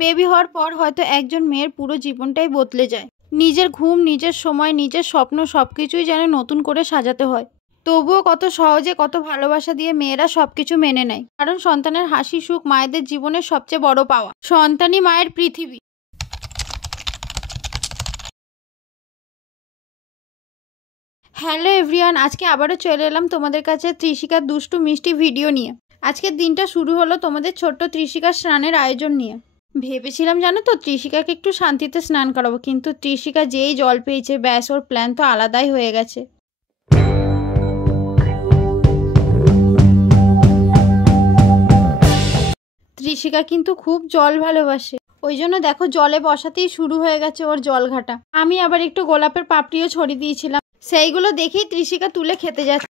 Baby হওয়ার পর হয়তো একজন মেয়ের পুরো জীবনটাই বদলে যায়। নিজের ঘুম, নিজের সময়, নিজের স্বপ্ন সবকিছুই যেন নতুন করে সাজাতে হয়। তবুও কত সহজে, কত ভালোবাসা দিয়ে মেয়েরা সবকিছু মেনে নেয়। কারণ সন্তানের হাসি সুখ মায়েদের জীবনের সবচেয়ে বড় পাওয়া। সন্তানই মায়ের পৃথিবী। হ্যালো এভরিওয়ান, আজকে আবারও চলে এলাম তোমাদের কাছে ত্রিশিকার দুষ্টু মিষ্টি ভিডিও নিয়ে। আজকের দিনটা শুরু হলো তোমাদের ছোট্ট ত্রিশিকার স্নানের আয়োজন নিয়ে। ভেবেছিলাম জানো তো ত্রিশিকাকে একটু শান্তিতে স্নান করাবো, কিন্তু ত্রিশিকা যেই জল পেয়েছে ব্যাস ওর প্ল্যান তো আলাদাই হয়ে গেছে। ত্রিশিকা কিন্তু খুব জল ভালোবাসে, ওই জন্য দেখো জলে বসাতেই শুরু হয়ে গেছে ওর জল ঘাটা। আমি আবার একটু গোলাপের পাপড়িও ছড়িয়ে দিয়েছিলাম, সেইগুলো দেখেই ত্রিশিকা তুলে খেতে যাচ্ছে।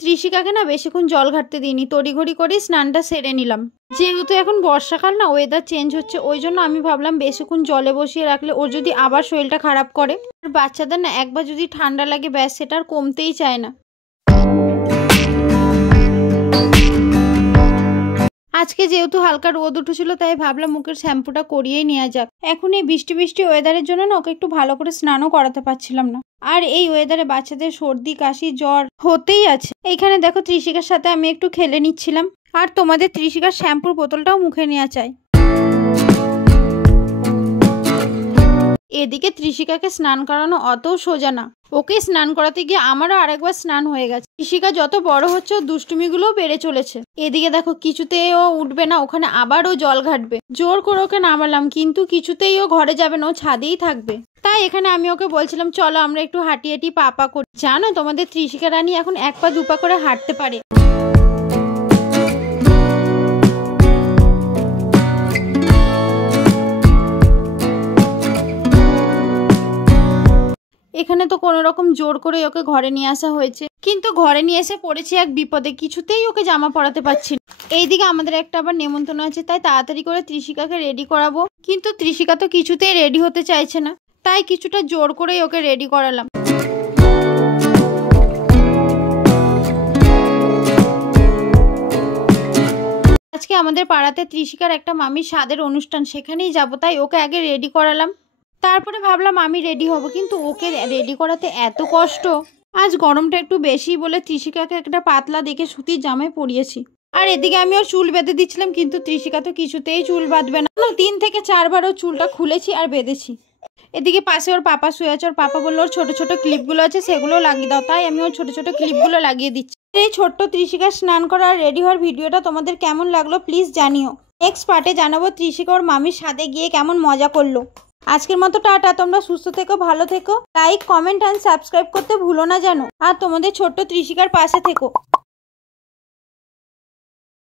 ত্রিশিকাকে না বেশিক্ষণ জল ঘাটতে দিইনি, তড়িঘড়ি করেই স্নানটা সেরে নিলাম। যেহেতু এখন বর্ষাকাল না, ওয়েদার চেঞ্জ হচ্ছে, ওই জন্য আমি ভাবলাম বেশিক্ষণ জলে বসিয়ে রাখলে ওর যদি আবার শরীরটা খারাপ করে। আর বাচ্চাদের না একবার যদি ঠান্ডা লাগে ব্যাস সেটা আর কমতেই চায় না। আজকে যেহেতু হালকা রোদ উঠেছিল তাই ভাবলাম মুখের শ্যাম্পুটা করিয়েই নেওয়া যাক। এখন এই বৃষ্টি বৃষ্টি ওয়েদারের জন্য না ওকে একটু ভালো করে স্নানও করাতে পারছিলাম না। আর এই ওয়েদারে বাচ্চাদের সর্দি কাশি জ্বর হতেই আছে। এইখানে দেখো ত্রিশিকার সাথে আমি একটু খেলে নিচ্ছিলাম। আর তোমাদের ত্রিশিকার শ্যাম্পুর বোতলটাও মুখে নেওয়া চাই। এদিকে ত্রিশিকাকে স্নান করানো অতও সোজা না। ওকে স্নান করাতে গিয়ে আমারও আরেকবার স্নান হয়ে গেছে। ত্রিশিকা যত বড় হচ্ছে ওর দুষ্টুমিগুলোও বেড়ে চলেছে। এদিকে দেখো কিছুতেই ও উঠবে না, ওখানে আবার ও জল ঘাটবে। জোর করে ওকে নামালাম, কিন্তু কিছুতেই ও ঘরে যাবে না, ও ছাদেই থাকবে। তাই এখানে আমি ওকে বলছিলাম চলো আমরা একটু হাঁটি হাঁটি পা পা করি। জানো তোমাদের ত্রিশিকা রানী এখন এক পা দুপা করে হাঁটতে পারে। এখানে তো কোনো রকম জোর করে ওকে ঘরে নিয়ে আসা হয়েছে, কিন্তু ঘরে নিয়ে এসে পড়েছি এক বিপদে, কিছুতেই ওকে জামা পরাতে পারছি না। এইদিকে আমাদের একটা আবার নেমন্তন্ন আছে, তাই তাড়াতাড়ি করে ত্রিশিকাকে রেডি করাবো, কিন্তু ত্রিশিকা তো কিছুতেই রেডি হতে চাইছে না। তাই কিছুটা জোর করেই ওকে রেডি করালাম। আজকে আমাদের পাড়াতে ত্রিশিকার একটা মামির স্বাদের অনুষ্ঠান, সেখানেই যাবো, তাই ওকে আগে রেডি করালাম। তারপরে ভাবলাম আমি রেডি হব, কিন্তু ওকে রেডি করাতে এত কষ্ট। আজ গরমটা একটু বেশি বলে ত্রিশিকাকে একটা পাতলা দেখে সুতির জামায় পরিয়েছি। আর এদিকে আমি ওর চুল বেঁধে দিচ্ছিলাম, কিন্তু ত্রিশিকা তো কিছুতেই চুল বাঁধবে না। 3 থেকে 4 বার ওর চুলটা খুলেছি আর বেঁধেছি। এদিকে পাশে ওর পাপা শুয়ে আছে, ওর পাপা বললো ওর ছোট ছোট ক্লিপগুলো আছে সেগুলো লাগিয়ে দাও, তাই আমি ওর ছোট ছোট ক্লিপগুলো লাগিয়ে দিচ্ছি। এই ছোট্ট ত্রিশিকার স্নান করা আর রেডি হওয়ার ভিডিওটা তোমাদের কেমন লাগলো প্লিজ জানিও। নেক্সট পার্টে জানাবো ত্রিশিকা ওর মামির সাথে গিয়ে কেমন মজা করলো। আজকের মতো টাটা, তোমরা সুস্থ থেকো, ভালো থেকো, লাইক কমেন্ট অ্যান্ড সাবস্ক্রাইব করতে ভুলো না যেন। আর তোমাদের ছোট্ট ত্রিশিকার পাশে থেকো।